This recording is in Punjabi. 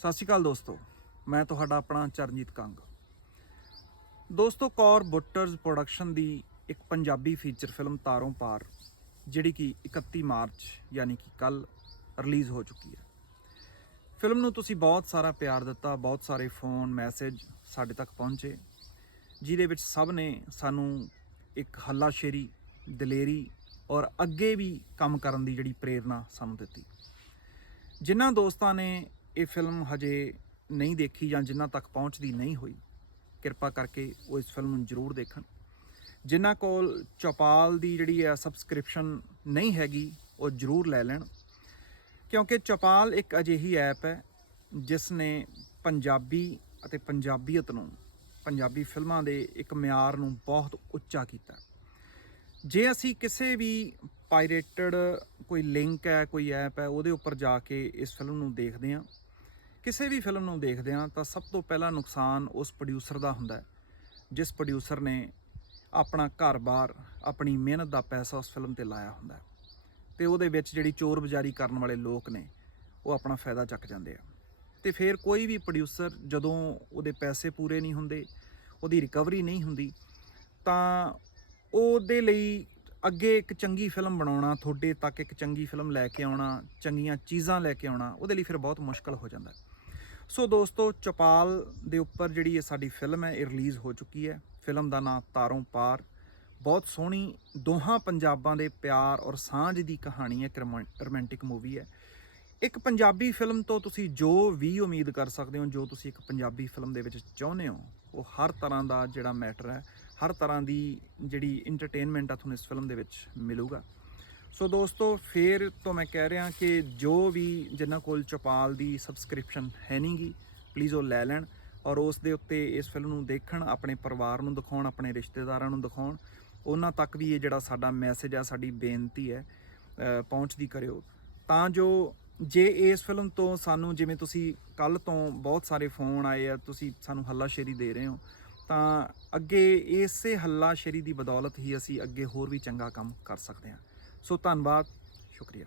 ਸਤਿ ਸ਼੍ਰੀ ਅਕਾਲ ਦੋਸਤੋ, ਮੈਂ ਤੁਹਾਡਾ ਆਪਣਾ ਚਰਨਜੀਤ ਕੰਗ। ਦੋਸਤੋ, ਕੌਰ ਬੁੱਟਰਜ਼ ਪ੍ਰੋਡਕਸ਼ਨ ਦੀ ਇੱਕ ਪੰਜਾਬੀ ਫੀਚਰ ਫਿਲਮ ਤਾਰੋਂ ਪਾਰ, ਜਿਹੜੀ ਕਿ 31 ਮਾਰਚ, ਯਾਨੀ ਕਿ ਕੱਲ ਰਿਲੀਜ਼ ਹੋ ਚੁੱਕੀ ਹੈ। ਫਿਲਮ ਨੂੰ ਤੁਸੀਂ ਬਹੁਤ ਸਾਰਾ ਪਿਆਰ ਦਿੱਤਾ, ਬਹੁਤ ਸਾਰੇ ਫੋਨ ਮੈਸੇਜ ਸਾਡੇ ਤੱਕ ਪਹੁੰਚੇ, ਜਿਹਦੇ ਵਿੱਚ ਸਭ ਨੇ ਸਾਨੂੰ ਇੱਕ ਹੱਲਾਸ਼ੇਰੀ, ਦਲੇਰੀ ਔਰ ਅੱਗੇ ਵੀ ਕੰਮ ਕਰਨ ਦੀ ਜਿਹੜੀ ਪ੍ਰੇਰਣਾ ਸਾਨੂੰ ਦਿੱਤੀ। ਜਿਨ੍ਹਾਂ ਦੋਸਤਾਂ ਨੇ ਇਹ ਫਿਲਮ ਹਜੇ ਨਹੀਂ ਦੇਖੀ ਜਾਂ ਜਿਨ੍ਹਾਂ ਤੱਕ ਪਹੁੰਚਦੀ ਨਹੀਂ ਹੋਈ, ਕਿਰਪਾ ਕਰਕੇ ਉਹ ਇਸ ਫਿਲਮ ਨੂੰ ਜ਼ਰੂਰ ਦੇਖਣ। ਜਿਨ੍ਹਾਂ ਕੋਲ ਚੌਪਾਲ ਦੀ ਜਿਹੜੀ ਹੈ ਸਬਸਕ੍ਰਿਪਸ਼ਨ ਨਹੀਂ ਹੈਗੀ, ਉਹ ਜ਼ਰੂਰ ਲੈ ਲੈਣ। ਕਿਉਂਕਿ ਚੌਪਾਲ ਇੱਕ ਅਜਿਹੀ ਐਪ ਹੈ, ਜਿਸ ਨੇ ਪੰਜਾਬੀ ਅਤੇ ਪੰਜਾਬੀਅਤ ਨੂੰ, ਪੰਜਾਬੀ ਫਿਲਮਾਂ ਦੇ ਇੱਕ ਮਿਆਰ ਨੂੰ ਬਹੁਤ ਉੱਚਾ ਕੀਤਾ। ਜੇ ਅਸੀਂ ਕਿਸੇ ਵੀ ਪਾਇਰੇਟਡ ਕੋਈ ਲਿੰਕ ਹੈ, ਕੋਈ ਐਪ ਹੈ, ਉਹਦੇ ਉੱਪਰ ਜਾ ਕੇ ਇਸ ਫਿਲਮ ਨੂੰ ਦੇਖਦੇ ਹਾਂ ਕਿਸੇ ਵੀ ਫਿਲਮ ਨੂੰ ਦੇਖਦੇ ਹਾਂ ਤਾਂ ਸਭ ਤੋਂ ਪਹਿਲਾ ਨੁਕਸਾਨ ਉਸ ਪ੍ਰੋਡਿਊਸਰ ਦਾ ਹੁੰਦਾ ਹੈ, ਜਿਸ ਪ੍ਰੋਡਿਊਸਰ ਨੇ ਆਪਣਾ ਘਰ-ਬਾਰ, ਆਪਣੀ ਮਿਹਨਤ ਦਾ ਪੈਸਾ ਉਸ ਫਿਲਮ ਤੇ ਲਾਇਆ ਹੁੰਦਾ ਹੈ ਤੇ ਉਹਦੇ ਵਿੱਚ ਜਿਹੜੀ ਚੋਰ ਬਜ਼ਾਰੀ ਕਰਨ ਵਾਲੇ ਲੋਕ ਨੇ, ਉਹ ਆਪਣਾ ਫਾਇਦਾ ਚੱਕ ਜਾਂਦੇ ਆ। ਤੇ ਫਿਰ ਕੋਈ ਵੀ ਪ੍ਰੋਡਿਊਸਰ ਜਦੋਂ ਉਹਦੇ ਪੈਸੇ ਪੂਰੇ ਨਹੀਂ ਹੁੰਦੇ, ਉਹਦੀ ਰਿਕਵਰੀ ਨਹੀਂ ਹੁੰਦੀ, ਤਾਂ ਉਹਦੇ ਲਈ ਅੱਗੇ ਇੱਕ ਚੰਗੀ ਫਿਲਮ ਬਣਾਉਣਾ, ਤੁਹਾਡੇ ਤੱਕ ਇੱਕ ਚੰਗੀ ਫਿਲਮ ਲੈ ਕੇ ਆਉਣਾ, ਚੰਗੀਆਂ ਚੀਜ਼ਾਂ ਲੈ ਕੇ ਆਉਣਾ, ਉਹਦੇ ਲਈ ਫਿਰ ਬਹੁਤ ਮੁਸ਼ਕਲ ਹੋ ਜਾਂਦਾ ਹੈ। ਸੋ ਦੋਸਤੋ, ਚਪਾਲ ਦੇ ਉੱਪਰ ਜਿਹੜੀ ਇਹ ਸਾਡੀ ਫਿਲਮ ਹੈ, ਇਹ ਰਿਲੀਜ਼ ਹੋ ਚੁੱਕੀ ਹੈ। ਫਿਲਮ ਦਾ ਨਾਮ ਤਾਰੋਂ ਪਾਰ। ਬਹੁਤ ਸੋਹਣੀ ਦੋਹਾਂ ਪੰਜਾਬਾਂ ਦੇ ਪਿਆਰ ਔਰ ਸਾਂਝ ਦੀ ਕਹਾਣੀ ਹੈ, ਇੱਕ ਰੋਮਾਂਟਿਕ ਮੂਵੀ ਹੈ। ਇੱਕ ਪੰਜਾਬੀ ਫਿਲਮ ਤੋਂ ਤੁਸੀਂ ਜੋ ਵੀ ਉਮੀਦ ਕਰ ਸਕਦੇ ਹੋ, ਜੋ ਤੁਸੀਂ ਇੱਕ ਪੰਜਾਬੀ ਫਿਲਮ ਦੇ ਵਿੱਚ ਚਾਹੁੰਦੇ ਹੋ, ਉਹ ਹਰ ਤਰ੍ਹਾਂ ਦਾ ਜਿਹੜਾ ਮੈਟਰ ਹੈ, ਹਰ ਤਰ੍ਹਾਂ ਦੀ ਜਿਹੜੀ ਐਂਟਰਟੇਨਮੈਂਟ ਆ, ਤੁਹਾਨੂੰ ਇਸ ਫਿਲਮ ਦੇ ਵਿੱਚ ਮਿਲੂਗਾ। ਸੋ ਦੋਸਤੋ, ਫੇਰ ਤੋਂ ਮੈਂ ਕਹਿ ਰਿਹਾ ਕਿ ਜੋ ਵੀ ਜਿਨ੍ਹਾਂ ਕੋਲ ਚੌਪਾਲ ਦੀ ਸਬਸਕ੍ਰਿਪਸ਼ਨ ਹੈ ਨਹੀਂਗੀ ਪਲੀਜ਼ ਉਹ ਲੈ ਲੈਣ ਔਰ ਉਸ ਦੇ ਉੱਤੇ ਇਸ ਫਿਲਮ ਨੂੰ ਦੇਖਣ, ਆਪਣੇ ਪਰਿਵਾਰ ਨੂੰ ਦਿਖਾਉਣ, ਆਪਣੇ ਰਿਸ਼ਤੇਦਾਰਾਂ ਨੂੰ ਦਿਖਾਉਣ, ਉਹਨਾਂ ਤੱਕ ਵੀ ਇਹ ਜਿਹੜਾ ਸਾਡਾ ਮੈਸੇਜ ਆ, ਸਾਡੀ ਬੇਨਤੀ ਹੈ ਪਹੁੰਚਦੀ ਕਰਿਓ। ਤਾਂ ਜੋ ਜੇ ਇਸ ਫਿਲਮ ਤੋਂ ਸਾਨੂੰ, ਜਿਵੇਂ ਤੁਸੀਂ ਕੱਲ ਤੋਂ ਬਹੁਤ ਸਾਰੇ ਫੋਨ ਆਏ ਆ, ਤੁਸੀਂ ਸਾਨੂੰ ਹੱਲਾਸ਼ੇਰੀ ਦੇ ਰਹੇ ਹੋ, ਤਾਂ ਅੱਗੇ ਇਸੇ ਹੱਲਾਸ਼ੇਰੀ ਦੀ ਬਦੌਲਤ ਹੀ ਅਸੀਂ ਅੱਗੇ ਹੋਰ ਵੀ ਚੰਗਾ ਕੰਮ ਕਰ ਸਕਦੇ ਹਾਂ। ਸੋ ਧੰਨਵਾਦ ਸ਼ੁਕਰੀਆ।